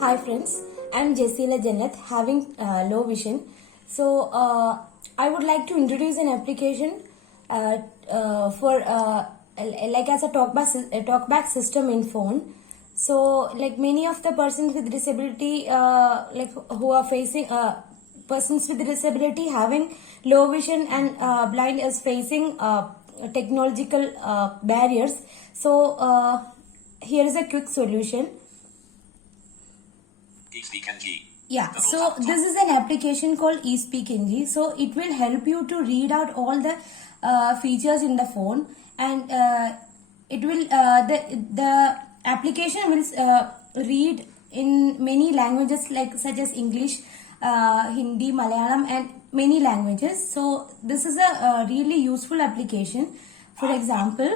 Hi friends, I'm Jesina Zenith having low vision. So I would like to introduce an application for like as a talkback system in phone. So like many of the persons with disability like who are facing persons with disability having low vision and blind is facing technological barriers. So here is a quick solution. eSpeakNG. Yeah, so this is an application called eSpeakNG. So it will help you to read out all the features in the phone, and it will the application will read in many languages like such as English, Hindi, Malayalam, and many languages. So this is a really useful application. For example,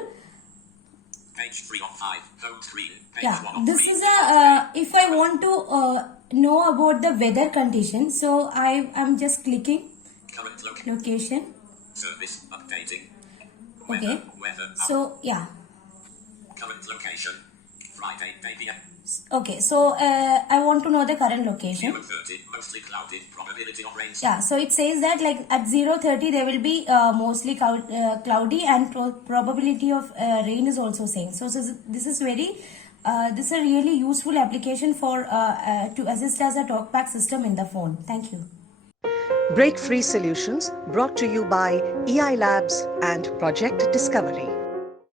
Page 3 of 5, home screen. Page yeah, 1 of this 3. is a if I want to know about the weather condition, so I'm just clicking Current location. Service updating. Okay, Weather. so yeah, Current location. Friday, 8 p.m. okay, so I want to know the current location. 0:30, mostly clouded. Probability of rain. Yeah, so it says that like at 0:30 there will be mostly cloudy, and probability of rain is also same. So this is very this is a really useful application for to assist as a talkback system in the phone. Thank you. Breakfreesolutions brought to you by eiLabs and Project Discovery.